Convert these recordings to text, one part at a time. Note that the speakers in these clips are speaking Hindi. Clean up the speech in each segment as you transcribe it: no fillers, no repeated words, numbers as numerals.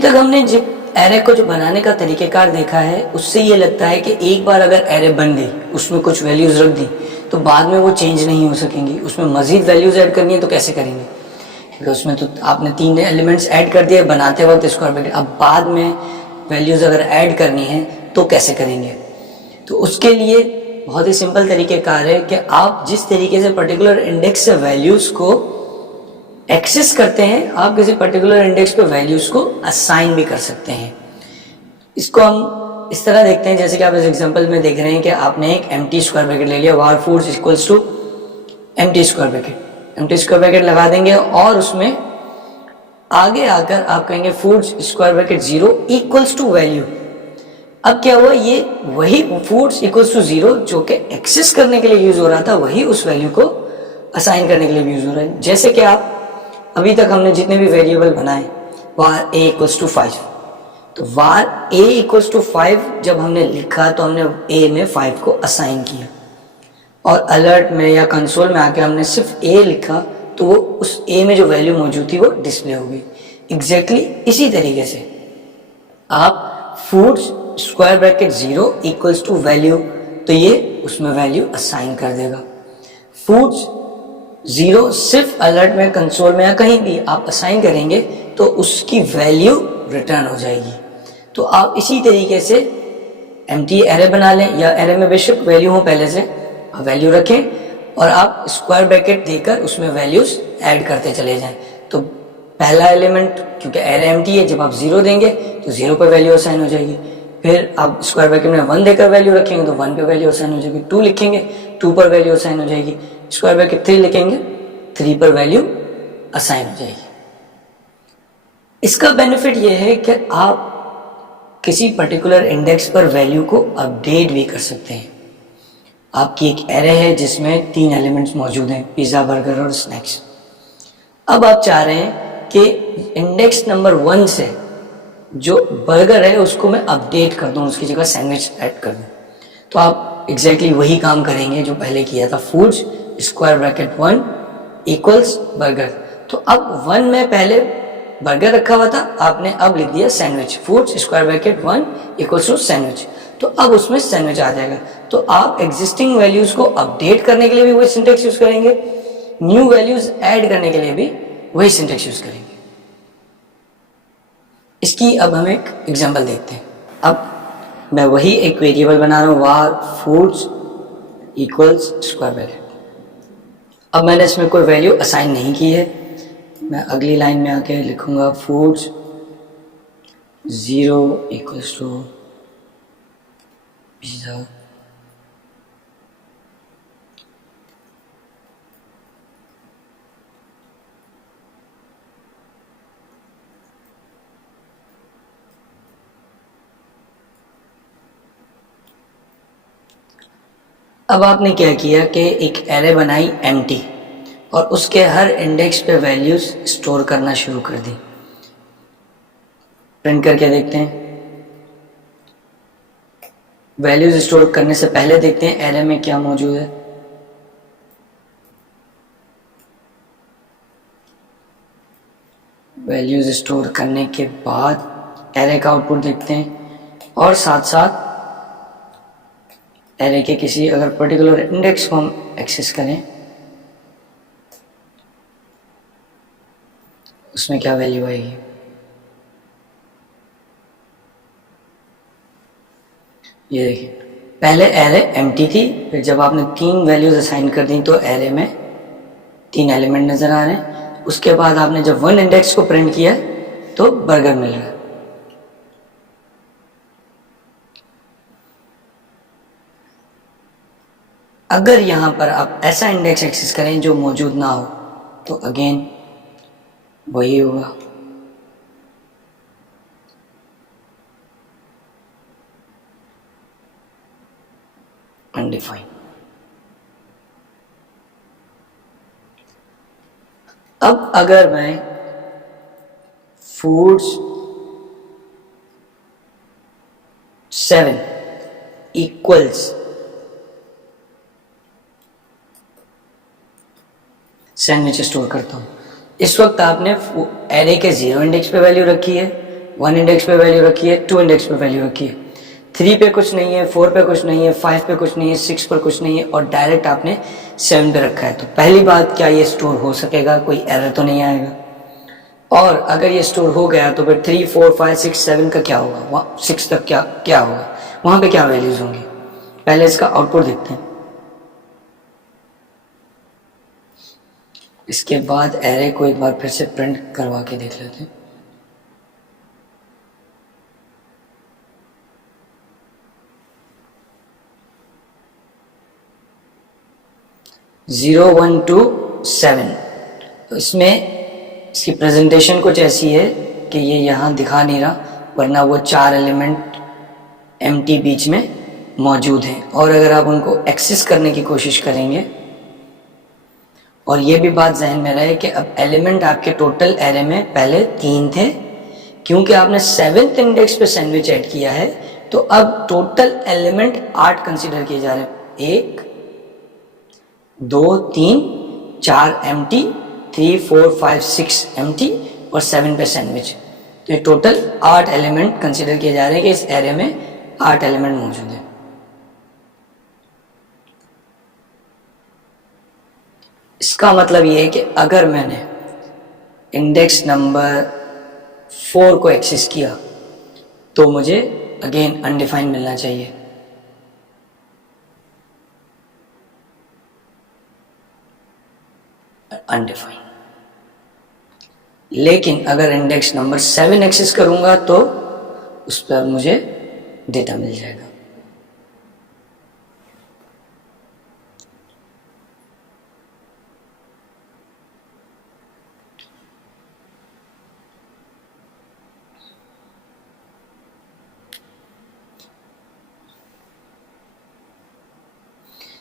तक हमने जो एरे को जो बनाने का तरीक़ेकार देखा है, उससे ये लगता है कि एक बार अगर एरे बन गई, उसमें कुछ वैल्यूज़ रख दी, तो बाद में वो चेंज नहीं हो सकेंगी। उसमें मज़ीद वैल्यूज़ ऐड करनी है तो कैसे करेंगे, क्योंकि उसमें तो आपने 3 एलिमेंट्स ऐड कर दिए बनाते वक्त स्क्वायर ब्रैकेट, अब बाद में वैल्यूज़ अगर ऐड करनी है तो कैसे करेंगे। तो उसके लिए बहुत ही सिंपल तरीक़ेकार है कि आप जिस तरीके से पर्टिकुलर इंडेक्स से वैल्यूज़ को एक्सेस करते हैं, आप किसी पर्टिकुलर इंडेक्स पे वैल्यूज़ को असाइन भी कर सकते हैं। इसको हम इस तरह देखते हैं, जैसे कि आप इस एग्जांपल में देख रहे हैं कि आपने एक एम्प्टी स्क्वायर ब्रैकेट ले लिया, var foods equals to empty square bracket. Empty square bracket लगा देंगे और उसमें आगे आकर आप कहेंगे foods square bracket 0 equals to value. अब क्या हुआ, ये वही फूड्स इक्वल्स टू 0 जो कि एक्सेस करने के लिए यूज हो रहा था, वही उस वैल्यू को असाइन करने के लिए यूज हो रहा है। जैसे कि आप अभी तक हमने जितने भी वेरिएबल बनाए, var a इक्वल्स टू 5, तो var a इक्वल्स टू 5 जब हमने लिखा तो हमने a में 5 को असाइन किया, और अलर्ट में या कंसोल में आके हमने सिर्फ a लिखा तो वो उस a में जो वैल्यू मौजूद थी वो डिस्प्ले हो गई। एग्जैक्टली इसी तरीके से आप foods square bracket 0 equals to value, तो ये उसमें वैल्यू असाइन कर देगा। फूड्स 0 सिर्फ अलर्ट में, कंसोल में या कहीं भी आप असाइन करेंगे तो उसकी वैल्यू रिटर्न हो जाएगी। तो आप इसी तरीके से एम्प्टी एरे बना लें, या एरे में बेशक वैल्यू हो पहले से, वैल्यू रखें और आप स्क्वायर ब्रैकेट देकर उसमें वैल्यूज ऐड करते चले जाएं। तो पहला एलिमेंट, क्योंकि एरे एम्प्टी है, जब आप 0 देंगे तो 0 पर वैल्यू असाइन हो जाएगी। फिर आप स्क्वायर ब्रैकेट में 1 देकर वैल्यू रखेंगे तो 1 पे वैल्यू असाइन हो जाएगी। 2 लिखेंगे 2 पर वैल्यू असाइन हो जाएगी। स्क्वायर ब्रैकेट 3 लिखेंगे 3 पर वैल्यू असाइन हो जाएगी। इसका बेनिफिट ये है कि आप किसी पर्टिकुलर इंडेक्स पर वैल्यू को अपडेट भी कर सकते हैं। आपकी एक एरे है जिसमें 3 एलिमेंट्स मौजूद हैं, पिज़्ज़ा, बर्गर और स्नैक्स। अब आप चाह रहे हैं कि इंडेक्स नंबर 1 से जो बर्गर है उसको मैं अपडेट कर दूं, उसकी जगह सैंडविच ऐड कर दूं। तो आप एग्जैक्टली वही काम करेंगे जो पहले किया था, foods square bracket 1 equals burger. तो अब 1 में पहले बर्गर रखा हुआ था, आपने अब लिख दिया sandwich, foods square bracket 1 equals to sandwich, तो अब उसमें सैंडविच आ जाएगा। तो आप एग्जिस्टिंग वैल्यूज को अपडेट करने के लिए भी वही सिंटेक्स यूज करेंगे, न्यू वैल्यूज ऐड करने के लिए भी वही सिंटेक्स यूज करेंगे। इसकी अब हम एक एग्जांपल देखते हैं। अब मैं वही एक वेरिएबल बना रहा हूँ, var foods equals square bracket. अब मैंने इसमें कोई वैल्यू असाइन नहीं की है, मैं अगली लाइन में आके लिखूंगा फूड्स 0 इक्वल्स टू पिज़्ज़ा। अब आपने क्या किया कि एक एरे बनाई एम्प्टी और उसके हर इंडेक्स पे वैल्यूज स्टोर करना शुरू कर दी। प्रिंट करके देखते हैं। वैल्यूज स्टोर करने से पहले देखते हैं एरे में क्या मौजूद है। वैल्यूज स्टोर करने के बाद एरे का आउटपुट देखते हैं, और साथ साथ एरे के किसी अगर पर्टिकुलर इंडेक्स को हम एक्सेस करें, उसमें क्या वैल्यू आएगी। ये देखिए, पहले एरे एम्प्टी थी, फिर जब आपने 3 वैल्यूज असाइन कर दी तो एरे में 3 एलिमेंट नजर आ रहे हैं। उसके बाद आपने जब 1 इंडेक्स को प्रिंट किया तो बर्गर मिल रहा है। अगर यहां पर आप ऐसा इंडेक्स एक्सेस करें जो मौजूद ना हो तो अगेन वही होगा। अनडिफाइंड। अब अगर मैं फूड्स 7 इक्वल्स सैंडविच स्टोर करता हूं, इस वक्त आपने एरे के 0 इंडेक्स पे वैल्यू रखी है 1 इंडेक्स पे वैल्यू रखी है, 2 इंडेक्स पे वैल्यू रखी है, 3 पे कुछ नहीं है, 4 पे कुछ नहीं है, 5 पे कुछ नहीं है, 6 पर कुछ नहीं है और डायरेक्ट आपने 7 पे रखा है। तो पहली बात, क्या ये स्टोर हो सकेगा? कोई एरर तो नहीं आएगा। और अगर ये स्टोर हो गया तो फिर 3, 4, 5, 6, 7 का क्या होगा? 6 तक क्या होगा? वहां पे क्या वैल्यूज होंगी? पहले इसका आउटपुट देखते हैं, इसके बाद एरे को एक बार फिर से प्रिंट करवा के देख लेते हैं। जीरो 1 to 7, तो इसमें इसकी प्रेजेंटेशन कुछ ऐसी है कि ये यहाँ दिखा नहीं रहा, वरना वो 4 एलिमेंट एम्प्टी बीच में मौजूद हैं। और अगर आप उनको एक्सेस करने की कोशिश करेंगे, और ये भी बात जहन में रहे कि अब एलिमेंट आपके टोटल एरे में पहले 3 थे, क्योंकि आपने 7th इंडेक्स पे सैंडविच ऐड किया है तो अब टोटल एलिमेंट 8 कंसीडर किए जा रहे हैं। 1, 2, 3, 4 एम्प्टी, 3, 4, 5, 6 एम्प्टी और 7 पे सैंडविच। तो ये टोटल 8 एलिमेंट कंसीडर किए जा रहे हैं कि इस एरे में 8 एलिमेंट मौजूद है। इसका मतलब ये है कि अगर मैंने इंडेक्स नंबर 4 को एक्सेस किया तो मुझे अगेन अनडिफाइंड मिलना चाहिए। अनडिफाइंड। लेकिन अगर इंडेक्स नंबर 7 एक्सेस करूंगा तो उस पर मुझे डेटा मिल जाएगा।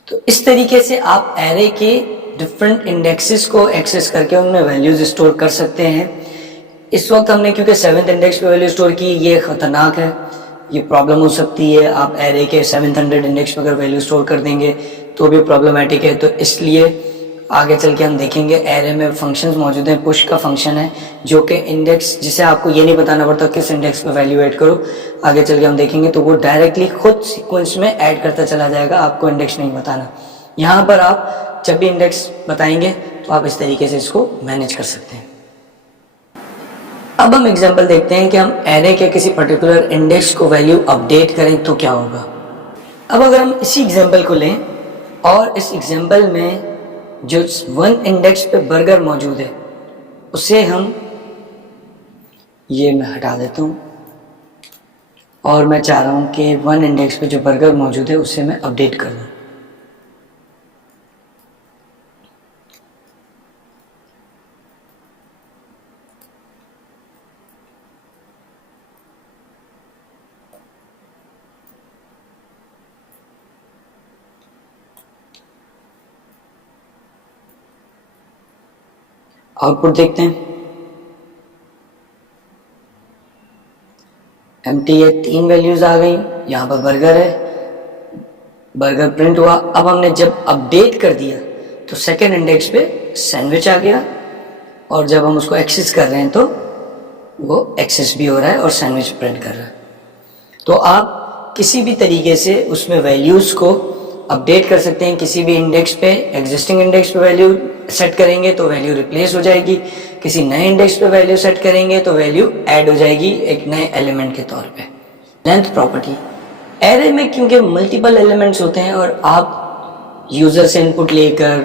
तो इस तरीके से आप एरे के डिफरेंट इंडेक्सेस को एक्सेस करके उनमें वैल्यूज स्टोर कर सकते हैं। इस वक्त हमने क्योंकि 7th इंडेक्स पे वैल्यू स्टोर की, ये खतरनाक है, ये प्रॉब्लम हो सकती है। आप एरे के 700 इंडेक्स पे अगर वैल्यू स्टोर कर देंगे तो भी प्रॉब्लमेटिक है। तो इसलिए आगे चल के हम देखेंगे एरे में फंक्शंस मौजूद हैं। पुश का फंक्शन है जो कि इंडेक्स, जिसे आपको ये नहीं बताना पड़ता किस इंडेक्स पे वैल्यू ऐड करो, आगे चल के हम देखेंगे, तो वो डायरेक्टली खुद सीक्वेंस में ऐड करता चला जाएगा, आपको इंडेक्स नहीं बताना। यहाँ पर आप जब भी इंडेक्स बताएंगे तो आप इस तरीके से इसको मैनेज कर सकते हैं। अब हम एग्जांपल देखते हैं कि हम एरे के किसी पर्टिकुलर इंडेक्स को वैल्यू अपडेट करें तो क्या होगा। अब अगर हम इसी एग्जांपल को लें और इस एग्जांपल में जो 1 इंडेक्स पे बर्गर मौजूद है उसे हम, ये मैं हटा देता हूँ और मैं चाह रहा हूँ कि 1 इंडेक्स पे जो बर्गर मौजूद है उसे मैं अपडेट कर दूँ। आउटपुट देखते हैं, एम्प्टी है, 3 वैल्यूज आ गई, यहाँ पर बर्गर है, बर्गर प्रिंट हुआ। अब हमने जब अपडेट कर दिया तो 2nd इंडेक्स पे सैंडविच आ गया और जब हम उसको एक्सेस कर रहे हैं तो वो एक्सेस भी हो रहा है और सैंडविच प्रिंट कर रहा है। तो आप किसी भी तरीके से उसमें वैल्यूज को अपडेट कर सकते हैं। किसी भी इंडेक्स पे, एग्जिस्टिंग इंडेक्स पे वैल्यू सेट करेंगे तो वैल्यू रिप्लेस हो जाएगी, किसी नए इंडेक्स पे वैल्यू सेट करेंगे तो वैल्यू ऐड हो जाएगी एक नए एलिमेंट के तौर पे। लेंथ प्रॉपर्टी, एरे में क्योंकि मल्टीपल एलिमेंट्स होते हैं और आप यूजर से इनपुट लेकर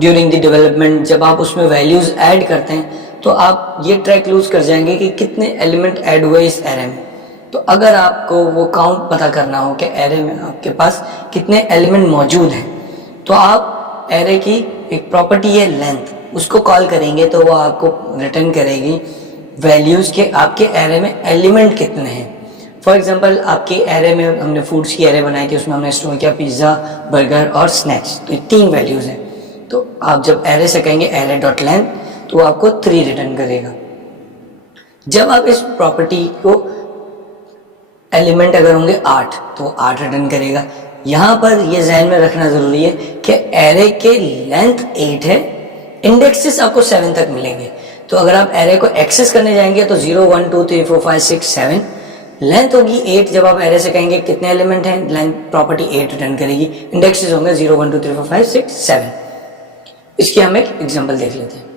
ड्यूरिंग द डेवलपमेंट जब आप उसमें वैल्यूज ऐड करते हैं तो आप ये ट्रैक लूज कर जाएंगे कि कितने एलिमेंट ऐड हुए इस एरे में। तो अगर आपको वो काउंट पता करना हो कि एरे में आपके पास कितने एलिमेंट मौजूद हैं तो आप एरे की एक प्रॉपर्टी है लेंथ, उसको कॉल करेंगे तो वो आपको रिटर्न करेगी वैल्यूज के आपके एरे में एलिमेंट कितने हैं। फॉर एग्जांपल आपके एरे में हमने फूड्स की एरे बनाई थी, उसमें हमने स्टोर किया पिज़्ज़ा, बर्गर और स्नैक्स, तो ये 3 वैल्यूज हैं। तो आप जब एरे से कहेंगे एरे डॉट लेंथ तो आपको 3 रिटर्न करेगा। जब आप इस प्रॉपर्टी को एलिमेंट अगर होंगे 8 तो 8 रिटर्न करेगा। यहाँ पर ये जहन में रखना जरूरी है कि एरे के लेंथ 8 है, इंडेक्सेस आपको 7 तक मिलेंगे। तो अगर आप एरे को एक्सेस करने जाएंगे तो 0 1 2 3 4 5 6 7 लेंथ होगी 8। जब आप एरे से कहेंगे कितने एलिमेंट हैं, लेंथ प्रॉपर्टी 8 रिटर्न करेगी। इंडेक्सेस होंगे 0 1 2 3 4 5 6 7। इसकी हम एक एग्जांपल देख लेते हैं।